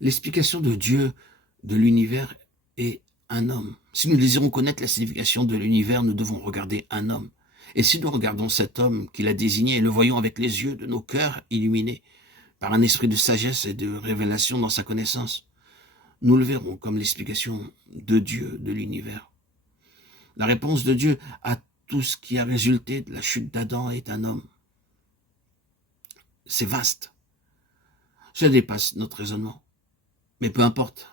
L'explication de Dieu de l'univers est un homme. Si nous désirons connaître la signification de l'univers, nous devons regarder un homme. Et si nous regardons cet homme qu'il a désigné et le voyons avec les yeux de nos cœurs illuminés par un esprit de sagesse et de révélation dans sa connaissance, nous le verrons comme l'explication de Dieu de l'univers. La réponse de Dieu à tout ce qui a résulté de la chute d'Adam est un homme. C'est vaste. Ça dépasse notre raisonnement. Mais peu importe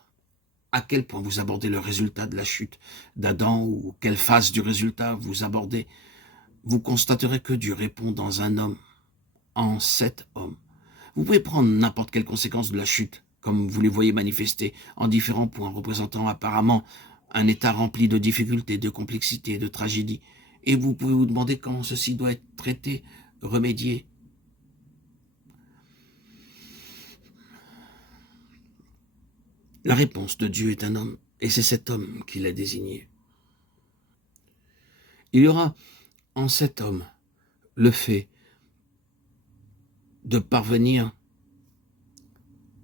à quel point vous abordez le résultat de la chute d'Adam ou quelle phase du résultat vous abordez, vous constaterez que Dieu répond dans un homme, en cet homme. Vous pouvez prendre n'importe quelle conséquence de la chute, comme vous les voyez manifester en différents points, représentant apparemment un état rempli de difficultés, de complexité, de tragédie, et vous pouvez vous demander comment ceci doit être traité, remédié. La réponse de Dieu est un homme, et c'est cet homme qui l'a désigné. Il y aura en cet homme le fait de parvenir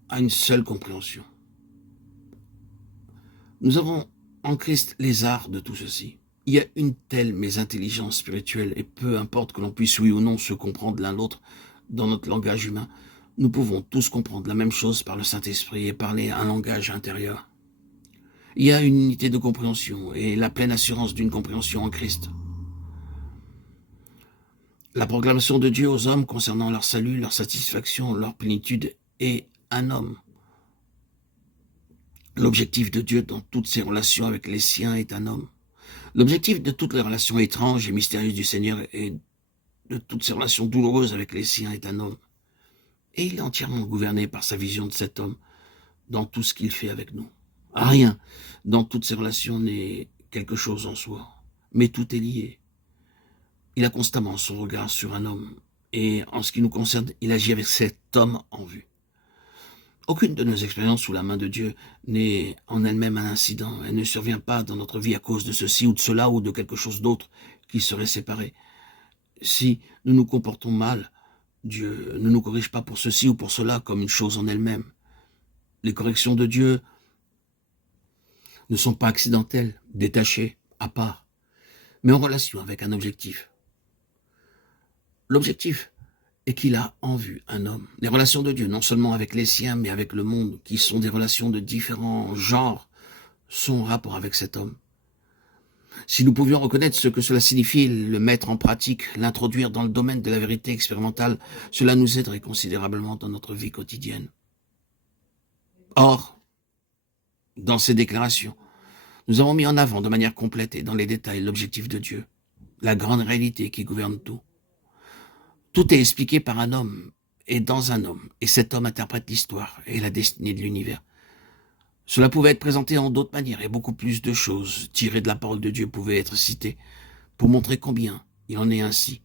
à une seule compréhension. Nous avons en Christ les arts de tout ceci. Il y a une telle mésintelligence spirituelle, et peu importe que l'on puisse oui ou non se comprendre l'un l'autre dans notre langage humain, nous pouvons tous comprendre la même chose par le Saint-Esprit et parler un langage intérieur. Il y a une unité de compréhension et la pleine assurance d'une compréhension en Christ. La proclamation de Dieu aux hommes concernant leur salut, leur satisfaction, leur plénitude est un homme. L'objectif de Dieu dans toutes ses relations avec les siens est un homme. L'objectif de toutes les relations étranges et mystérieuses du Seigneur et de toutes ses relations douloureuses avec les siens est un homme. Et il est entièrement gouverné par sa vision de cet homme dans tout ce qu'il fait avec nous. Rien dans toutes ces relations n'est quelque chose en soi, mais tout est lié. Il a constamment son regard sur un homme, et en ce qui nous concerne, il agit avec cet homme en vue. Aucune de nos expériences sous la main de Dieu n'est en elle-même un incident. Elle ne survient pas dans notre vie à cause de ceci ou de cela ou de quelque chose d'autre qui serait séparé. Si nous nous comportons mal, Dieu ne nous corrige pas pour ceci ou pour cela comme une chose en elle-même. Les corrections de Dieu ne sont pas accidentelles, détachées, à part, mais en relation avec un objectif. L'objectif est qu'il a en vue un homme. Les relations de Dieu, non seulement avec les siens, mais avec le monde, qui sont des relations de différents genres, sont en rapport avec cet homme. Si nous pouvions reconnaître ce que cela signifie, le mettre en pratique, l'introduire dans le domaine de la vérité expérimentale, cela nous aiderait considérablement dans notre vie quotidienne. Or, dans ces déclarations, nous avons mis en avant de manière complète et dans les détails l'objectif de Dieu, la grande réalité qui gouverne tout. Tout est expliqué par un homme et dans un homme, et cet homme interprète l'histoire et la destinée de l'univers. Cela pouvait être présenté en d'autres manières et beaucoup plus de choses tirées de la parole de Dieu pouvaient être citées pour montrer combien il en est ainsi